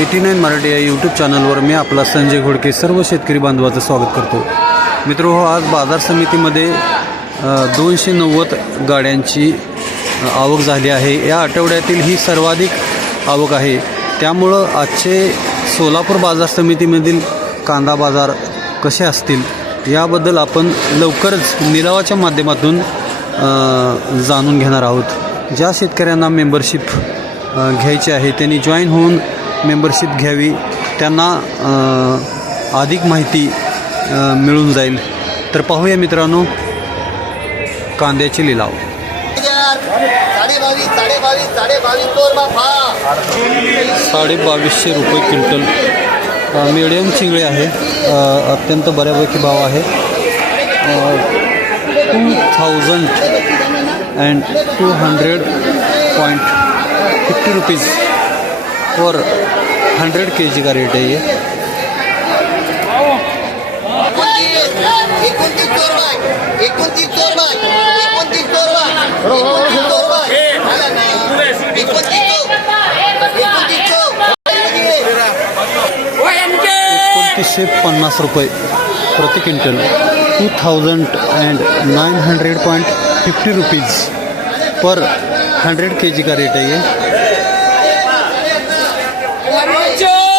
Eighty nine Marathi या YouTube चॅनलवर मी आपला संजय घोडके सर्व शेतकरी बांधवाचं स्वागत करतो. मित्र हो आज बाजार समितीमध्ये दोनशे नव्वद गाड्यांची आवक झाली आहे. या आठवड्यातील ही सर्वाधिक आवक आहे. त्यामुळं आजचे सोलापूर बाजार समितीमधील कांदा बाजार कसे असतील याबद्दल आपण लवकरच निलावाच्या माध्यमातून जाणून घेणार आहोत. ज्या शेतकऱ्यांना मेंबरशिप घ्यायची आहे त्यांनी जॉईन होऊन मेंबरशिप घ्यावी. त्यांना अधिक माहिती मिळून जाईल. तर पाहूया मित्रांनो कांद्याचे लिलाव. साडे बावीसशे रुपये क्विंटल. मिडियम चिंगळे आहे. अत्यंत बऱ्यापैकी भाव आहे. Two thousand and two hundred point fifty rupees per hundred K G का रेट है ये। एकोणतीस तोर बाय एकोणतीस तोर बाय एकोणतीस तोर बाय एकोणतीस तोर बाय एकोणतीस एकोणतीस एकोणतीसशे पन्नास रुपये प्रति quintal. Two thousand and nine hundred point fifty rupees per hundred K G का रेट है ये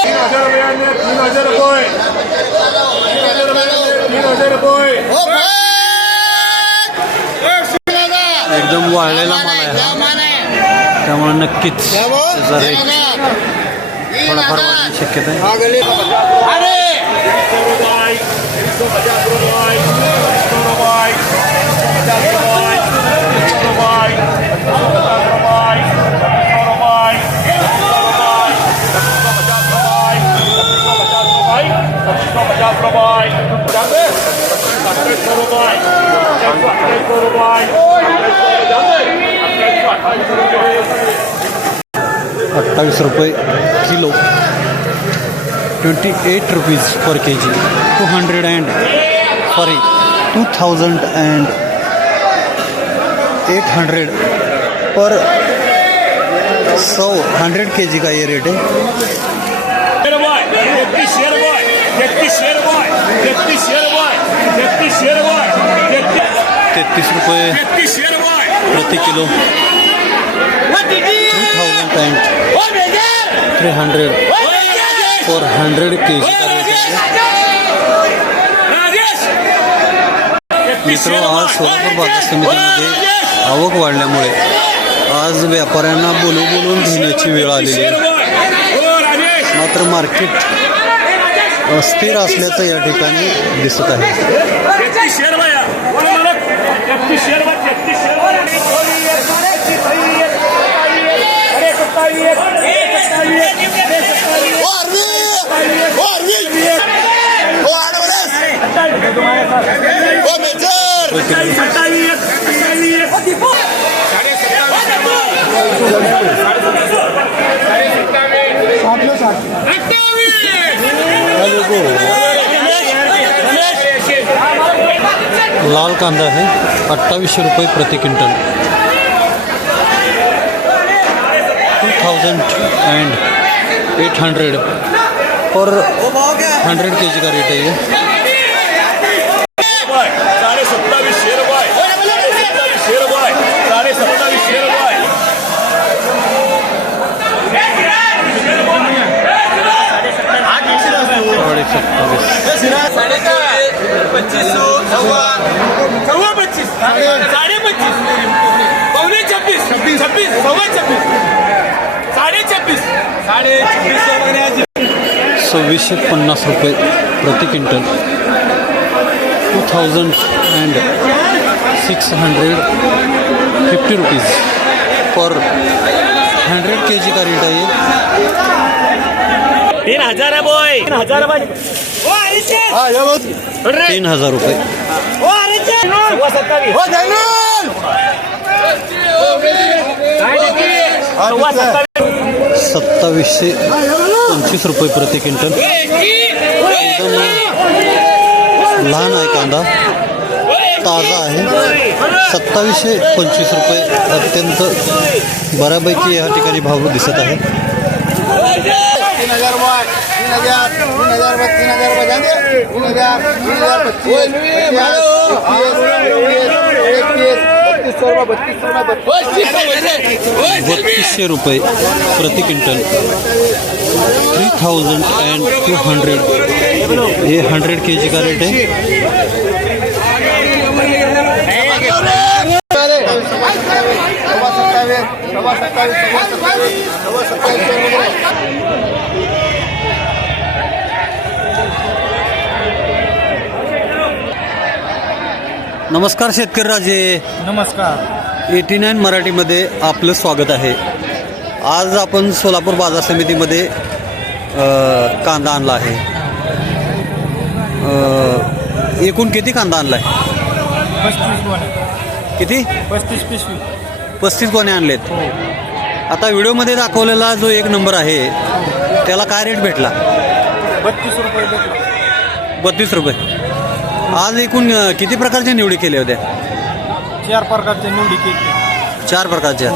तीन हजार रुपये तीन हजार रुपये तीन हजार रुपये एकदम वाळलेला माल आहे त्यामुळे नक्कीच त्याचा रेट थोडाफार शक्यता आहे. सौ रुपये kilo twenty eight rupees per K G two hundred and sorry two thousand and eight hundred per सौ हंड्रेड के जी का ये रेट है तेहतीस रुपये प्रति kilo. Three thousand and three hundred per hundred K G का rate मित्र आज सोलापूर बाजार समितीमध्ये आवक वाढल्यामुळे आज व्यापाऱ्यांना बोलू बोलून घेण्याची वेळ आलेली आहे. मात्र मार्केट अस्थिर असल्याचं या ठिकाणी दिसत आहे तेहतीस शेरवाय बोला मालक तेहतीस लाल कांदा आहे अठ्ठावीसशे रुपये प्रति quintal. Two thousand and eight hundred और हंड्रेड के जी का रेट है ये। साढ़े सत्तावीस। शेरवाय सत्तावीस। सत्तावीस सव्वा पच्चीस साडे पच्चीस पावणे छब्बीस छब्बीस छब्बीस सव्वा छब्बीस साडे छब्बीस साडे छब्बीस सव्वीसशे पन्नास रुपये प्रति quintal. Two thousand and six hundred fifty rupees per hundred K G का रेट है ये तीन हजार आहे बॉय तीन हजार तीन हजार रुपये. सत्तावीसशे पंचवीस रुपये प्रति क्विंटल. लहान आहे कांदा. ताजा आहे. सत्तावीसशे पंचवीस रुपये अत्यंत बऱ्यापैकी या ठिकाणी भाव दिसत आहे. तीन हज़ार तीन हज़ार तीन हज़ार जाएँगे तीन हज़ार तीन हज़ार पच्चीस पच्चीस बत्तीस सौ रुपये बत्तीस सौ रुपये रुपये प्रति quintal. Three thousand and two hundred ये हंड्रेड के जी का रेट आहे सव्वा सत्तावीस सव्वा सत्तावीस. नमस्कार शेतकरी राजे. नमस्कार. एटी नाईन मराठीमध्ये आपलं स्वागत आहे. आज आपण सोलापूर बाजार समितीमध्ये कांदा आणला आहे. एकूण किती कांदा आणला आहे पस्तीस किती? पस्तीस पिशवी. पस्तीस गोणे आणलेत? आता व्हिडिओमध्ये दाखवलेला जो एक नंबर आहे त्याला काय रेट भेटला? बत्तीस रुपये बत्तीस रुपये. आज एकूण किती प्रकारच्या निवडी केल्या होत्या? चार प्रकारच्या निवडी केली. चार प्रकारच्या.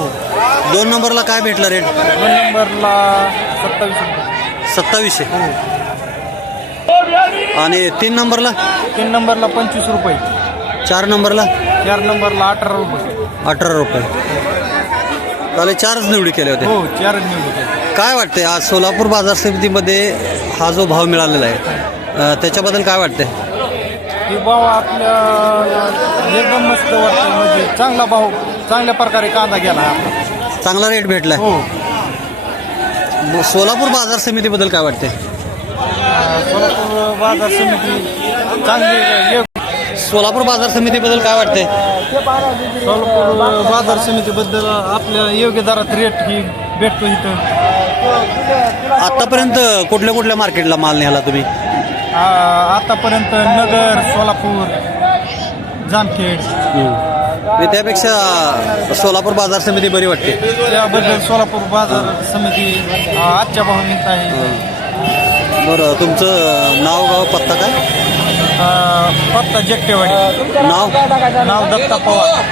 दोन नंबरला काय भेटला रेट दोन नंबरला सत्तावीस सत्तावीसशे आणि तीन नंबरला? तीन नंबरला पंचवीस रुपये. चार नंबरला? चार नंबरला अठरा रुपये. अठरा रुपये. चालेल चारच निवडी केल्या होत्या हो चार निवडी केली. काय वाटते आज सोलापूर बाजार समितीमध्ये हा जो भाव मिळालेला आहे अ, त्याच्याबद्दल काय ही भाव आपल्या एकदम मस्त वाटतं म्हणजे चांगला भाव चांगल्या प्रकारे कांदा गेला आपला. चांगला रेट भेटलाय. हो. सोलापूर बाजार समितीबद्दल काय वाटते अं, सोलापूर बाजार समिती चांगली सोलापूर बाजार समितीबद्दल काय वाटते सोलापूर बाजार समितीबद्दल आपल्या योग्य दरात रेट ही भेटतो इथं. आतापर्यंत कुठल्या कुठल्या मार्केटला माल नेला तुम्ही? आ, आतापर्यंत नगर सोलापूर जामखेड. म्हणजे त्यापेक्षा सोलापूर बाजार समिती बरी वाटते. त्याबद्दल सोलापूर बाजार समिती आ, आजच्या भावनित आहे. बरं तुमचं नाव गाव पत्ता काय? पत्ता जगटेवाडी नाव? नाव? दत्ता पवार.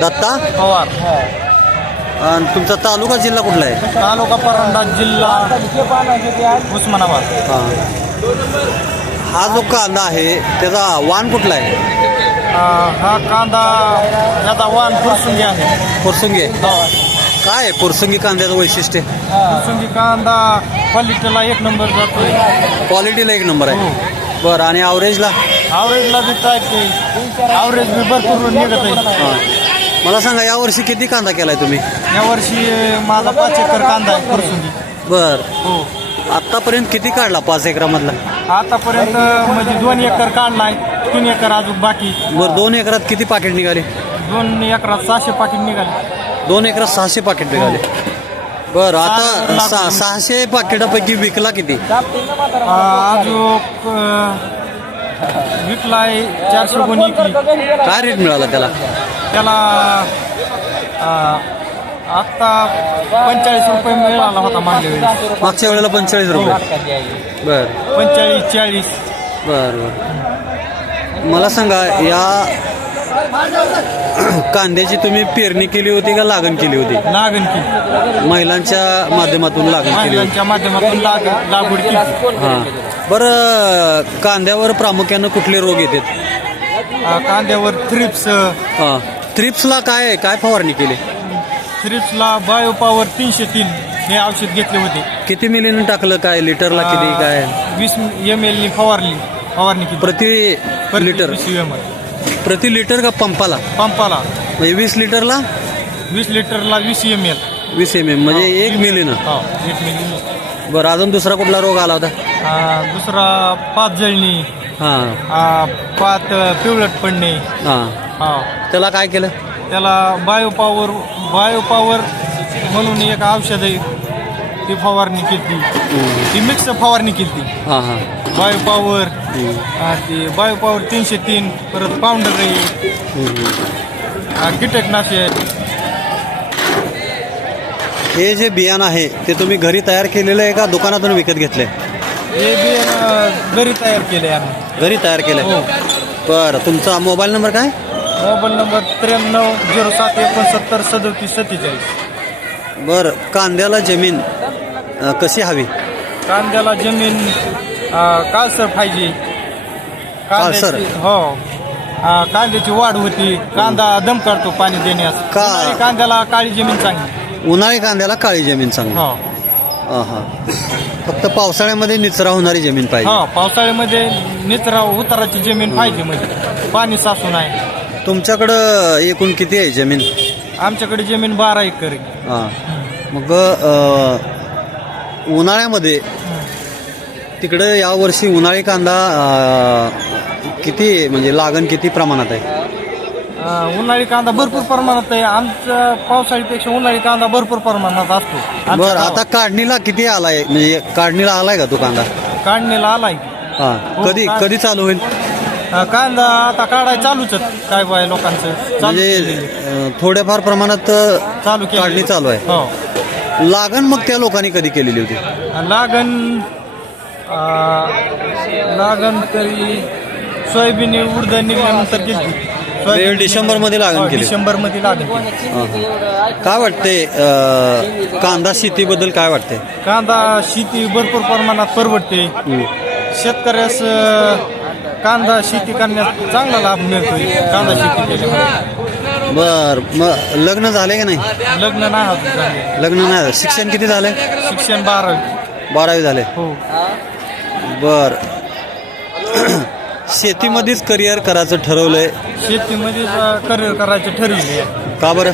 दत्ता? पवार. आणि तुमचा तालुका जिल्हा कुठला आहे? तालुका परांडा जिल्हा उस्मानाबाद. हां. हा जो कांदा आहे त्याचा वाण कुठला आहे? आ, हा कांदा याचा वाण फुरसुंगी आहे. पुरसुंगी आहे. काय आहे पुरसुंगी कांद्याचं वैशिष्ट्य? फुरसुंगी कांदा क्वालिटीला एक नंबर जातो. क्वालिटीला एक नंबर आहे. बरं आणि ॲव्हरेजला ॲव्हरेजला बी काय ते ॲव्हरेज बी भरपूर निघत आहे हां. मला सांगा यावर्षी किती कांदा केलाय तुम्ही? यावर्षी माझा पाच एकर कांदा आहे फुरसुंगी बर. हो. आतापर्यंत किती काढला पाच एकरामधला? आतापर्यंत म्हणजे दोन एकर काढलाय तीन एकर अजून बाकी. बरं दोन एकरात किती पाकिट निघाले? दोन एकरात सहाशे पाकिट निघाले. दोन एकरात सहाशे पाकिट निघाले बरं आता सहा सहाशे पाकिटापैकी विकला किती? विकलाय चारशे विकली काय रेट मिळाला त्याला? त्याला आत्ता पंचेचाळीस रुपये मिळाला होता मागल्या वेळेस. मागच्या वेळेला पंचेचाळीस रुपये. बर. पंचेचाळीस चाळीस. बर बर. मला सांगा या कांद्याची तुम्ही पेरणी केली होती का लागण केली होती? लागण की महिलांच्या माध्यमातून लागण केली होती. महिलांच्या माध्यमातून लाग लागवड केली हां. बरं कांद्यावर प्रामुख्यानं कुठले रोग येतात? आ, कांद्यावर थ्रिप्स हां. थ्रिप्सला काय काय फवारणी केली? थ्रिप्सला बायो पॉवर तीनशे तीन हे औषध घेतले होते. किती मिलीनं टाकलं? काय लिटरला किती काय? वीस एम एल फवारली फवारणी केली. प्रति लिटर प्रति लिटर का पंपाला? पंपाला. म्हणजे वीस लिटरला? वीस लिटरला वीस एम एल वीस एम एम म्हणजे एक मिलीनं. हो एक मिली बरं अजून दुसरा कुठला रोग आला होता? दुसरा पाच जळणी. हां. आ, पात पिवळट पडणे. हां. हा. त्याला काय केलं? त्याला बायो पॉवर बायो पॉवर म्हणून एक औषध आहे ती फवारणी केली ती मिक्स फवारणी केली हां हां. बायो पॉवर ती बायो पॉवर तीनशे तीन परत पावडर आहे. आ, कीटकनाशक. हे जे बियाणं आहे ते तुम्ही घरी तयार केलेलं आहे का दुकानातून विकत घेतलंय? हे बी अ, घरी तयार केले आम्ही. घरी तयार केलंय. बरं तुमचा मोबाईल नंबर काय? मोबाईल नंबर त्र्याण्णव झिरो सात एकोणसत्तर सदोतीस सत्तेचाळीस. बरं कांद्याला जमीन कशी हवी? कांद्याला जमीन अं, काळसर पाहिजे. काळसर? कांद्याची- हो. अं, कांद्याची वाढ होती. कांदा दम काढतो पाणी देण्यास. का? उन्हाळी कांद्याला काळी जमीन चांगली. उन्हाळी कांद्याला काळी जमीन चांगली. हो. हा हा फक्त पावसाळ्यामध्ये निचरा होणारी जमीन पाहिजे. हो पावसाळ्यामध्ये निचरा उताराची जमीन पाहिजे म्हणजे. पाणी साचून आहे तुमच्याकडं एकूण किती आहे जमीन? आमच्याकडे जमीन बारा एकर आहे. हा. मग अ, उन्हाळ्यामध्ये तिकडे यावर्षी उन्हाळी कांदा अ, किती म्हणजे लागण किती प्रमाणात आहे? अं, उन्हाळी कांदा भरपूर प्रमाणात आहे. आमच्या पावसाळीपेक्षा उन्हाळी कांदा भरपूर प्रमाणात असतो. आमच्या बरं गावात. आता काढणीला किती आलाय? म्हणजे काढणीला आलाय का तो कांदा? काढणीला आलाय. हा हो, कधी कधी चालू होईल? अं, कांदा आता काढाय चालूच आहे काय बाय लोकांचं चालू म्हणजे केलेलं आहे. अ, थोड्याफार प्रमाणात अ, चालू केलेलं काढणी चालू आहे. हो. लागण मग त्या लोकांनी कधी केलेली होती लागण लागण तरी सोयाबीन उडद निघल्यानंतर गेली म्हणजे डिसेंबरमध्ये लागण केली. डिसेंबरमध्ये लागण केली. हा, हा. काय वाटते कांदा शेतीबद्दल काय वाटते कांदा शेती भरपूर प्रमाणात परवडते शेतकऱ्यास अं, कांदा शेती करण्यास चांगला लाभ मिळतोय कांदा शेती केल्यामुळे बर मग लग्न झाले का नाही? लग्न नाही होत झाले. लग्न नाही झालं. शिक्षण किती झालंय शिक्षण बारावी. बारावी झाले. हो. बर. शेतीमध्येच करिअर करायचं ठरवलंय. शेतीमध्ये करिअर करायचे ठरविले का बरं?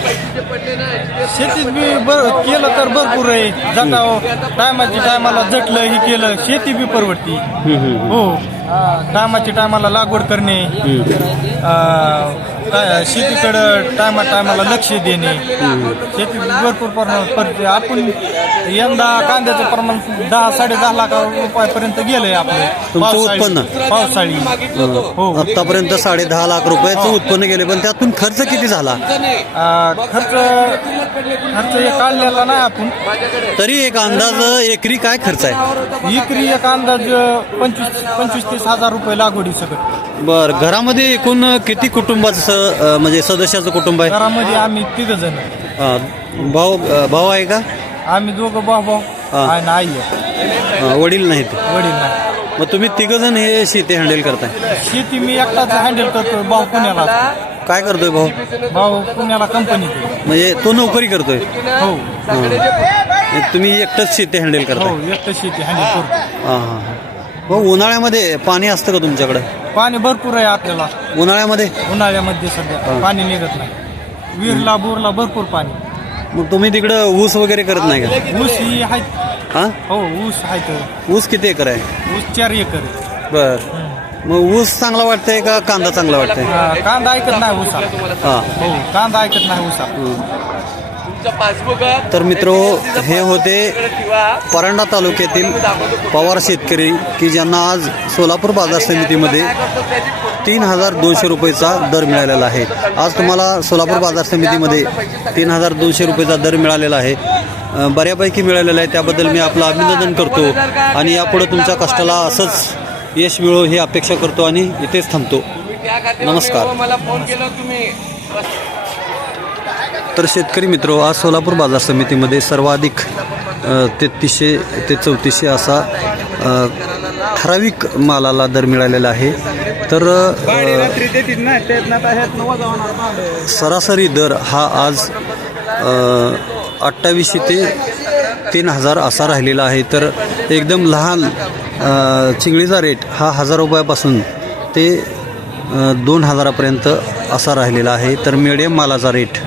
शेतीत बी बर केलं तर भरपूर आहे. जगाव टायमाच्या टायमाला झटलं हे केलं. शेती बी परवडती. हो. टायमाच्या टायमाला लागवड करणे. अं, शेतीकडं टायमा टायमाला लक्ष देणे. शेती भरपूर प्रमाणात पडते आपण यंदा कांद्याचं प्रमाण दहा साडे दहा लाख रुपयापर्यंत गेलंय आपलं. तुमचं पावसाळी- उत्पन्न? पावसाळी. हो. आतापर्यंत साडे दहा लाख रुपयाचं उत्पन्न गेले पण त्यातून खर्च किती झाला? खर्च खर्च हे काढलेला नाही आपण. तरी एक अंदाज एकरी काय खर्च आहे? विक्री एक अंदाज पंचवीस पंचवीस तीस हजार रुपये लागवडी सकट. बर घरामध्ये एकूण किती कुटुंबाचं स- अं, म्हणजे सदस्याचं कुटुंब आहे? घरामध्ये आम्ही तिघ जण. अं, भाऊ अं, भाऊ आहे का? आम्ही दोघं भाऊ भाऊ हा. आणि आई आहे. अं, वडील नाहीत? वडील नाही. मग तुम्ही तिघ जण हे शेती हँडल करताय? शेती मी एकटाच हँडल करतो भाऊ पुण्याला. काय करतोय भाऊ? भाऊ पुण्याला कंपनीत आहे. म्हणजे तो नोकरी करतोय? हो. म्हणजे तुम्ही एकटंच शेती हँडल करताय? हो एकटं शेती हँडल करतो हां हां हां. मग उन्हाळ्यामध्ये पाणी असतं का तुमच्याकडे? पाणी भरपूर आहे आपल्याला. उन्हाळ्यामध्ये? उन्हाळ्यामध्ये सध्या पाणी निघत नाही. विहिरला बोरला भरपूर पाणी. मग तुम्ही तिकडं ऊस वगैरे करत नाही का? ऊस ही आहेत हां? हो ऊस आहे तर. ऊस किती एकर आहे? ऊस चार एकर आहे. बर. मग ऊस चांगला वाटतंय का कांदा चांगला वाटतंय? हा, कांदा ऐकत नाही ऊसा हां. हो कांदा ऐकत नाही ऊसा तर मित्रो, हे होते परांडा तालुक्यातील पवार शेतकरी की ज्यांना आज सोलापूर बाजार समितीमध्ये तीन हजार दोनशे रुपयेचा दर मिळालेला आहे. आज तुम्हाला सोलापूर बाजार समितीमध्ये तीन हजार दोनशे रुपयेचा दर मिळालेला आहे. बऱ्यापैकी मिळालेला आहे. त्याबद्दल मी आपलं अभिनंदन करतो. आणि यापुढे तुमच्या कष्टाला असंच यश मिळो ही अपेक्षा करतो आणि इथेच थांबतो. नमस्कार. मला फोन केला तुम्ही. तर शेतकरी मित्र आज सोलापूर बाजार समितीमध्ये सर्वाधिक तेहतीसशे ते चौतीसशे असा ठराविक मालाला दर मिळालेला आहे. तर सरासरी दर हा आज अठ्ठावीसशे ते तीन हजार असा राहिलेला आहे. तर एकदम लहान चिंगळीचा रेट हा हजार रुपयापासून ते दोन हजारापर्यंत असा राहिलेला आहे. तर मिडियम मालाचा रेट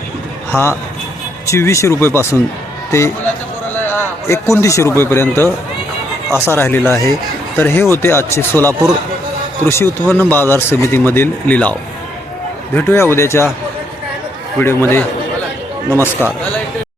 हा चोवीसशे रुपयेपासून ते एकोणतीसशे रुपयेपर्यंत असा राहिलेला आहे. तर हे होते आजचे सोलापूर कृषी उत्पन्न बाजार समितीमधील लिलाव. भेटूया उद्याच्या व्हिडिओमध्ये. नमस्कार.